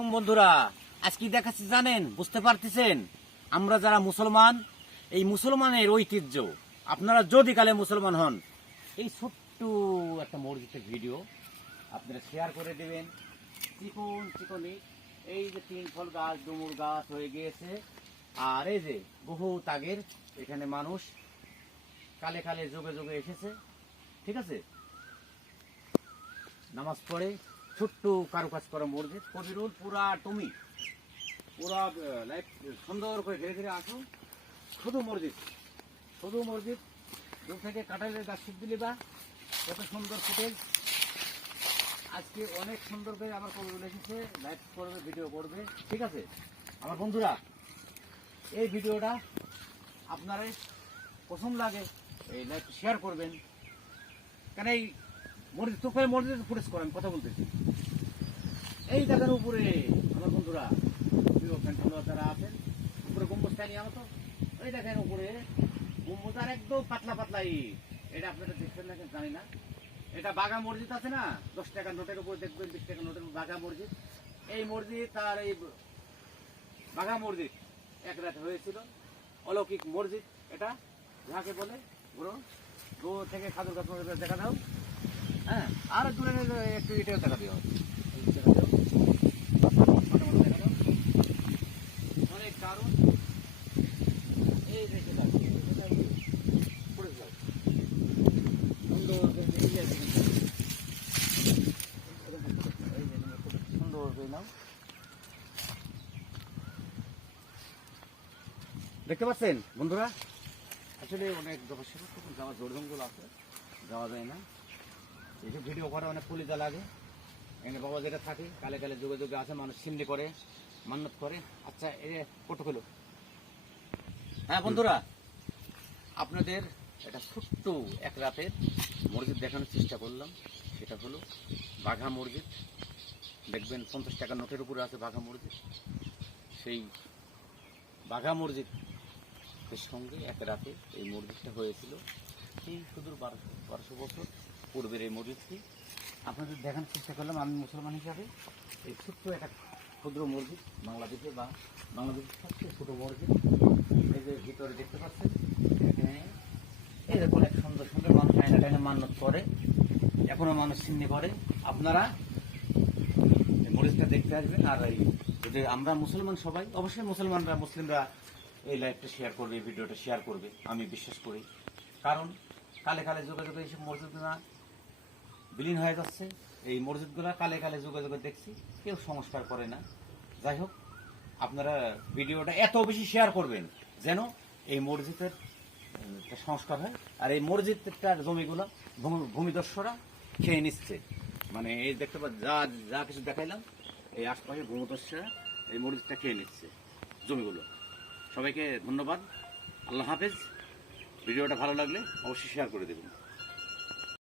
আলাইকুম বন্ধুরা, আজ কি দেখাচ্ছি জানেন? বুঝতে পারতেছেন? আমরা যারা মুসলমান, এই মুসলমানের ঐতিহ্য, আপনারা যদি কালে মুসলমান হন, এই ছোট্ট একটা মসজিদের ভিডিও আপনারা শেয়ার করে দেবেন। চিকন চিকনি এই যে 3 ফল গাছ, ডুমুর গাছ হয়ে গিয়েছে, আর এই যে বহু তাগের এখানে মানুষ কালে কালে যোগে যোগে এসেছে, ঠিক আছে, নামাজ পড়ে। ছোট্ট কারুকাজ করা মসজিদ, কবিরুল পুরা তুমি পুরা লাইফ সুন্দর করে ঘিরে ঘিরে আসো। শুধু মসজিদ, শুধু মসজিদ। দূর থেকে কাঁঠালের গাছ শিখ দিলি বা কত সুন্দর ফুটেজ। আজকে অনেক সুন্দর করে আমার কবিরুল এসেছে, লাইভ করবে, ভিডিও করবে, ঠিক আছে। আমার বন্ধুরা, এই ভিডিওটা আপনারা পছন্দ লাগে এই লাইভ শেয়ার করবেন, কেন এই মসজিদ তোকে মসজিদ ফুটেজ করেন, কথা বলতেছি। এই জায়গার উপরে আমার বন্ধুরা যারা আছেন, উপরে গম্বুজটা নিয়ে আমার তো এই দেখেন উপরে গম্বুজ, আর একদম পাতলা পাতলা ইট। এটা আপনারা দেখছেন না জানি না। এটা বাঘা মসজিদ আছে না, 10 টাকা নোটের উপরে দেখবেন, 20 টাকা নোটের বাঘা মসজিদ। এই মসজিদ তার এই বাঘা মসজিদ এক রাত হয়েছিল, অলৌকিক মসজিদ এটা, যাকে বলে পুরো দূর থেকে খাদুর কাছে দেখা দাও। হ্যাঁ, আর দূরে একটু এটাও দেখা দিও, অনেক কারণ এই রেখে সুন্দর দেখতে পাচ্ছেন বন্ধুরা। আসলে অনেক যাওয়া জোর জঙ্গল আছে, যাওয়া যায় না। এই যে ভিডিও করা অনেক কলিজা লাগে। এখানে বাবা যেটা থাকে কালে কালে যোগে যোগে আছে, মানুষ সিমনি করে, মান্নত করে। আচ্ছা, এই ফটো হলো। হ্যাঁ বন্ধুরা, আপনাদের একটা ছোট্ট এক রাতের মসজিদ দেখানোর চেষ্টা করলাম। সেটা হলো বাঘা মসজিদ। দেখবেন 50 টাকা নোটের উপরে আছে বাঘা মসজিদ। সেই বাঘা মসজিদের সঙ্গে এক রাতে এই মসজিদটা হয়েছিল। সেই সুদূর 1200 বছর পূর্বের এই মসজিদটি আপনাদের দেখানোর চেষ্টা করলাম। আমি মুসলমান হিসাবে এই ছোট্ট একটা ক্ষুদ্র মসজিদ, বাংলাদেশে বা বাংলাদেশের সবচেয়ে ছোটো মসজিদ। এই যে ভিতরে দেখতে পাচ্ছেন, এখানে এই যে অনেক সুন্দর সুন্দর মানুষ আয়না টাইনা মান্যত করে, এখনো মানুষ চিহ্নি করে। আপনারা এই মসজিদটা দেখতে আসবেন। আর এই যদি আমরা মুসলমান সবাই, অবশ্যই মুসলিমরা এই লাইভটা শেয়ার করবে, এই ভিডিওটা শেয়ার করবে, আমি বিশ্বাস করি। কারণ কালে কালে যোগাযোগে এইসব মসজিদগুলা বিলীন হয়ে যাচ্ছে। এই মসজিদগুলা কালে কালে যোগাযোগে দেখছি কেউ সংস্কার করে না। যাই হোক, আপনারা ভিডিওটা এত বেশি শেয়ার করবেন যেন এই মসজিদের সংস্কার হয়। আর এই মসজিদটার জমিগুলো ভূমিদস্যুরা খেয়ে নিচ্ছে। মানে এই দেখতে যা যা কিছু দেখাইলাম, এই আশপাশে ভূমিদস্যুরা এই মসজিদটা খেয়ে নিচ্ছে জমিগুলো। সবাইকে ধন্যবাদ, আল্লাহ হাফেজ। ভিডিওটা ভালো লাগলে অবশ্যই শেয়ার করে দেবেন।